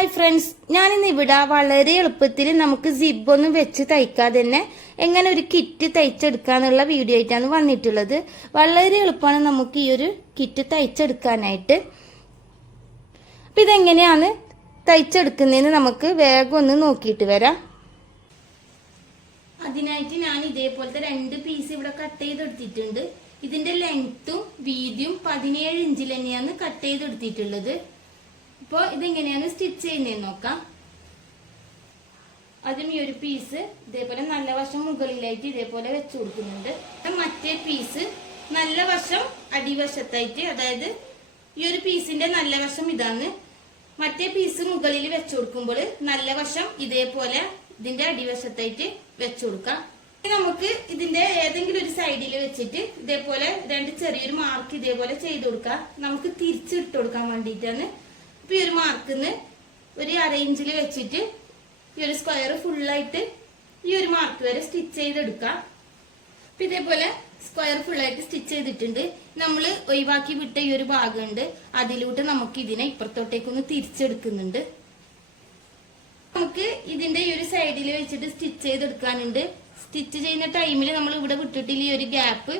Hi friends, ഞാനിന്ന് ഇവിടെ വളരെ എളുപ്പത്തിൽ നമുക്ക് സിബൊന്നും വെച്ച് തയ്ക്കാതെ തന്നെ എങ്ങനെ ഒരു കിറ്റ് തയ്ച്ചെടുക്കാന്നുള്ള വീഡിയോ ആയിട്ടാണ് വന്നിട്ടുള്ളത്. വളരെ എളുപ്പമാണ് നമുക്ക് ഈ ഒരു കിറ്റ് തയ്ച്ചെടുക്കാനായിട്ട്. അപ്പം ഇതെങ്ങനെയാണ് തയ്ച്ചെടുക്കുന്നതെന്ന് നമുക്ക് വേഗം ഒന്ന് നോക്കിയിട്ട് വരാം. അതിനായിട്ട് ഞാൻ ഇതേപോലത്തെ 2 പീസ് ഇവിടെ കട്ട് ചെയ്തെടുത്തിട്ടുണ്ട്. ഇതിന്റെ ലെങ്ത്തും വീതിയും 17 ഇഞ്ചിൽ തന്നെയാണ് കട്ട് ചെയ്തെടുത്തിട്ടുള്ളത്. അപ്പോൾ ഇതെങ്ങനെയാണ് സ്റ്റിച്ച് ചെയ്യുന്നതെന്ന് നോക്കാം. അതും ഈ ഒരു പീസ് ഇതേപോലെ നല്ല വശം മുകളിലായിട്ട് ഇതേപോലെ വെച്ചു കൊടുക്കുന്നുണ്ട്. മറ്റേ പീസ് നല്ല വശം അടിവശത്തായിട്ട്, അതായത് ഈ ഒരു പീസിന്റെ നല്ല വശം ഇതാണ്. മറ്റേ പീസ് മുകളിൽ വെച്ചു കൊടുക്കുമ്പോൾ നല്ല വശം ഇതേപോലെ ഇതിന്റെ അടിവശത്തായിട്ട് വെച്ചു കൊടുക്കാം. നമുക്ക് ഇതിന്റെ ഏതെങ്കിലും ഒരു സൈഡിൽ വെച്ചിട്ട് ഇതേപോലെ 2 ചെറിയൊരു മാർക്ക് ഇതേപോലെ ചെയ്ത് കൊടുക്കാം. നമുക്ക് തിരിച്ചിട്ട് കൊടുക്കാൻ വേണ്ടിയിട്ടാണ്. ഈ ഒരു മാർക്കിന്ന് ഒരു 1/2 ഇഞ്ചിൽ വെച്ചിട്ട് ഈ ഒരു സ്ക്വയർ ഫുള്ളായിട്ട് ഈ ഒരു മാർക്ക് വരെ സ്റ്റിച്ച് ചെയ്തെടുക്കാം. അപ്പൊ ഇതേപോലെ സ്ക്വയർ ഫുള്ളായിട്ട് സ്റ്റിച്ച് ചെയ്തിട്ടുണ്ട്. നമ്മൾ ഒഴിവാക്കി വിട്ട ഈ ഒരു ഭാഗമുണ്ട്, അതിലൂടെ നമുക്ക് ഇതിനെ ഇപ്പുറത്തോട്ടേക്കൊന്ന് തിരിച്ചെടുക്കുന്നുണ്ട്. നമുക്ക് ഇതിന്റെ ഈ ഒരു സൈഡിൽ വെച്ചിട്ട് സ്റ്റിച്ച് ചെയ്തെടുക്കാനുണ്ട്. സ്റ്റിച്ച് ചെയ്യുന്ന ടൈമിൽ നമ്മൾ ഇവിടെ വിട്ടിട്ടില്ല ഈ ഒരു ഗ്യാപ്പ്,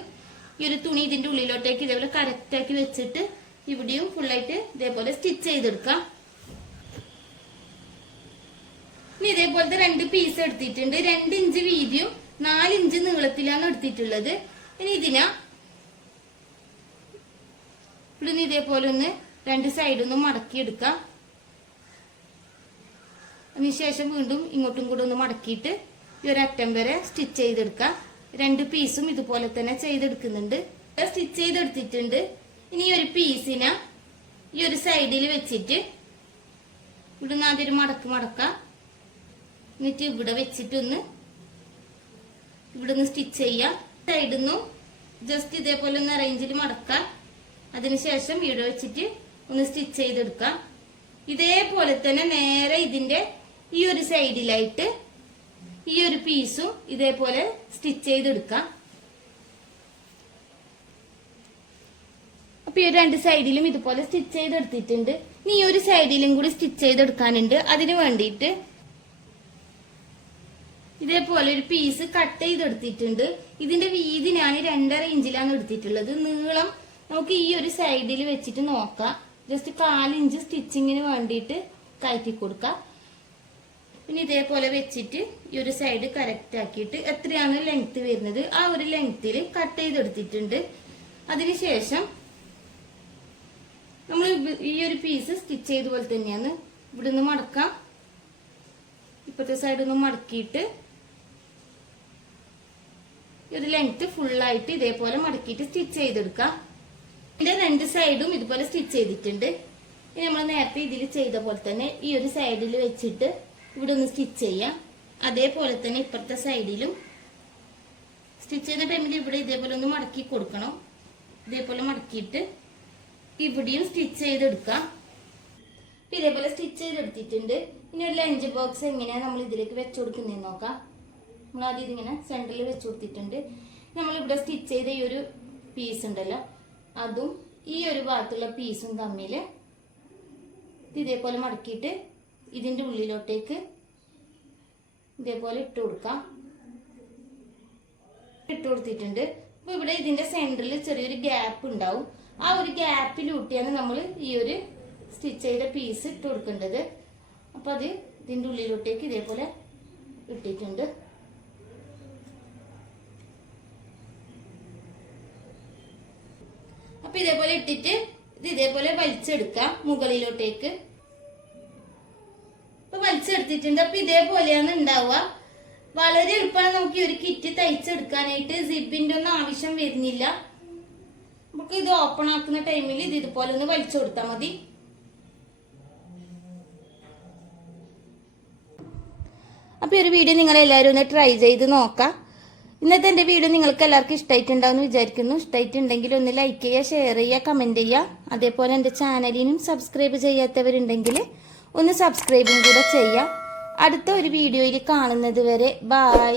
ഈ ഒരു തുണി ഇതിന്റെ ഉള്ളിലോട്ടേക്ക് ഇതേപോലെ കറക്റ്റ് ആക്കി വെച്ചിട്ട് ഇവിടെയും ഫുള്ളായിട്ട് ഇതേപോലെ സ്റ്റിച്ച് ചെയ്തെടുക്കാം. ഇനി ഇതേപോലത്തെ 2 പീസ് എടുത്തിട്ടുണ്ട്. 2 ഇഞ്ച് വീതിയും 4 ഇഞ്ച് നീളത്തിലാണ് എടുത്തിട്ടുള്ളത്. ഇനി ഇതിനാ ഇവിടുന്ന് ഇതേപോലെ ഒന്ന് 2 സൈഡൊന്ന് മടക്കിയെടുക്കാം. അതിനുശേഷം വീണ്ടും ഇങ്ങോട്ടും കൂടെ ഒന്ന് മടക്കിയിട്ട് ഈ ഒരു അറ്റം വരെ സ്റ്റിച്ച് ചെയ്തെടുക്കാം. 2 പീസും ഇതുപോലെ തന്നെ ചെയ്തെടുക്കുന്നുണ്ട്. സ്റ്റിച്ച് ചെയ്തെടുത്തിട്ടുണ്ട്. ഇനി ഈ ഒരു പീസിനെ ഈ ഒരു സൈഡിൽ വെച്ചിട്ട് ഇവിടുന്ന് ആദ്യം മടക്കാം. എന്നിട്ട് ഇവിടെ വെച്ചിട്ടൊന്ന് ഇവിടുന്ന് സ്റ്റിച്ച് ചെയ്യാം. സൈഡിൽ നിന്നും ജസ്റ്റ് ഇതേപോലെ ഒന്ന് അറേഞ്ചിൽ മടക്കാം. അതിനുശേഷം ഇവിടെ വെച്ചിട്ട് ഒന്ന് സ്റ്റിച്ച് ചെയ്തെടുക്കാം. ഇതേപോലെ തന്നെ നേരെ ഇതിന്റെ ഈ ഒരു സൈഡിലായിട്ട് ഈ ഒരു പീസും ഇതേപോലെ സ്റ്റിച്ച് ചെയ്തെടുക്കാം. അപ്പൊ ഈ 2 സൈഡിലും ഇതുപോലെ സ്റ്റിച്ച് ചെയ്തെടുത്തിട്ടുണ്ട്. ഇനി ഈ ഒരു സൈഡിലും കൂടി സ്റ്റിച്ച് ചെയ്തെടുക്കാനുണ്ട്. അതിന് വേണ്ടിയിട്ട് ഇതേപോലെ ഒരു പീസ് കട്ട് ചെയ്തെടുത്തിട്ടുണ്ട്. ഇതിന്റെ വീതി ഞാൻ 2.5 ഇഞ്ചിലാണ് എടുത്തിട്ടുള്ളത്. നീളം നമുക്ക് ഈ ഒരു സൈഡിൽ വെച്ചിട്ട് നോക്കാം. ജസ്റ്റ് 4 ഇഞ്ച് സ്റ്റിച്ചിങ്ങിന് വേണ്ടിയിട്ട് കയറ്റി കൊടുക്കാം. പിന്നെ ഇതേപോലെ വെച്ചിട്ട് ഈ ഒരു സൈഡ് കറക്റ്റ് ആക്കിയിട്ട് എത്രയാണ് ലെങ്ത് വരുന്നത് ആ ഒരു ലെങ്ത്തിൽ കട്ട് ചെയ്തെടുത്തിട്ടുണ്ട്. അതിനുശേഷം നമ്മൾ ഈ ഒരു പീസ് സ്റ്റിച്ച് ചെയ്ത പോലെ തന്നെയാണ് ഇവിടുന്ന് മടക്കാം. ഇപ്പത്തെ സൈഡിൽ നിന്ന് മടക്കിയിട്ട് ഒരു ലെങ്ത് ഫുള്ളായിട്ട് ഇതേപോലെ മടക്കിയിട്ട് സ്റ്റിച്ച് ചെയ്തെടുക്കാം. ഇതിന്റെ 2 സൈഡും ഇതുപോലെ സ്റ്റിച്ച് ചെയ്തിട്ടുണ്ട്. ഇനി നമ്മൾ നേരത്തെ ഇതിൽ ചെയ്ത പോലെ തന്നെ ഈ ഒരു സൈഡിൽ വെച്ചിട്ട് ഇവിടെ ഒന്ന് സ്റ്റിച്ച് ചെയ്യാം. അതേപോലെ തന്നെ ഇപ്പുറത്തെ സൈഡിലും സ്റ്റിച്ച് ചെയ്യുന്ന ടൈമിൽ ഇവിടെ ഇതേപോലെ ഒന്ന് മടക്കി കൊടുക്കണം. ഇതേപോലെ മടക്കിയിട്ട് ഇവിടെയും സ്റ്റിച്ച് ചെയ്തെടുക്കാം. ഇതേപോലെ സ്റ്റിച്ച് ചെയ്തെടുത്തിട്ടുണ്ട്. ഇനി ഒരു ലഞ്ച് ബോക്സ് എങ്ങനെയാണ് നമ്മൾ ഇതിലേക്ക് വെച്ചു കൊടുക്കുന്നതെന്ന് നോക്കാം. നമ്മൾ ആദ്യം ഇതിങ്ങനെ സെന്ററിൽ വെച്ചു കൊടുത്തിട്ടുണ്ട്. നമ്മളിവിടെ സ്റ്റിച്ച് ചെയ്ത ഈ ഒരു പീസ് ഉണ്ടല്ലോ, അതും ഈ ഒരു ഭാഗത്തുള്ള പീസും തമ്മിൽ ഇതേപോലെ മടക്കിയിട്ട് ഇതിന്റെ ഉള്ളിലോട്ടേക്ക് ഇതേപോലെ ഇട്ട് കൊടുക്കാം. ഇട്ട് കൊടുത്തിട്ടുണ്ട്. അപ്പൊ ഇവിടെ ഇതിന്റെ സെന്ററിൽ ചെറിയൊരു ഗ്യാപ്പ് ഉണ്ടാവും. ആ ഒരു ഗ്യാപ്പിലൂട്ടിയാണ് നമ്മൾ ഈ ഒരു സ്റ്റിച്ച് ചെയ്ത പീസ് ഇട്ട് കൊടുക്കേണ്ടത്. അപ്പൊ അത് ഇതിന്റെ ഉള്ളിലോട്ടേക്ക് ഇതേപോലെ ഇട്ടിട്ടുണ്ട്. അപ്പൊ ഇതേപോലെ ഇട്ടിട്ട് ഇത് ഇതേപോലെ വലിച്ചെടുക്കാം മുകളിലോട്ടേക്ക്. അപ്പൊ വലിച്ചെടുത്തിട്ടുണ്ട്. അപ്പൊ ഇതേപോലെയാണ് ഉണ്ടാവുക. വളരെ എളുപ്പമാണ് നമുക്ക് ഈ ഒരു കിറ്റ് തയ്ച്ചെടുക്കാനായിട്ട്. സിബിന്റെ ഒന്നും ആവശ്യം വരുന്നില്ല. നമുക്ക് ഇത് ഓപ്പൺ ആക്കുന്ന ടൈമിൽ ഇത് ഇതുപോലെ ഒന്ന് വലിച്ചു കൊടുത്താൽ മതി. അപ്പൊ ഈ ഒരു വീഡിയോ നിങ്ങൾ എല്ലാവരും ഒന്ന് ട്രൈ ചെയ്ത് നോക്കാം. ഇന്നത്തെ എന്റെ വീഡിയോ നിങ്ങൾക്ക് എല്ലാവർക്കും ഇഷ്ടമായിട്ടുണ്ടാവുമെന്ന് വിചാരിക്കുന്നു. ഇഷ്ടമായിട്ടുണ്ടെങ്കിൽ ഒന്ന് ലൈക്ക് ചെയ്യുക, ഷെയർ ചെയ്യുക, കമന്റ് ചെയ്യുക. അതേപോലെ എന്റെ ചാനലിനും സബ്സ്ക്രൈബ് ചെയ്യാത്തവരുണ്ടെങ്കിൽ ഒന്ന് സബ്സ്ക്രൈബും കൂടെ ചെയ്യുക. അടുത്ത ഒരു വീഡിയോയിൽ കാണുന്നത് വരെ ബൈ.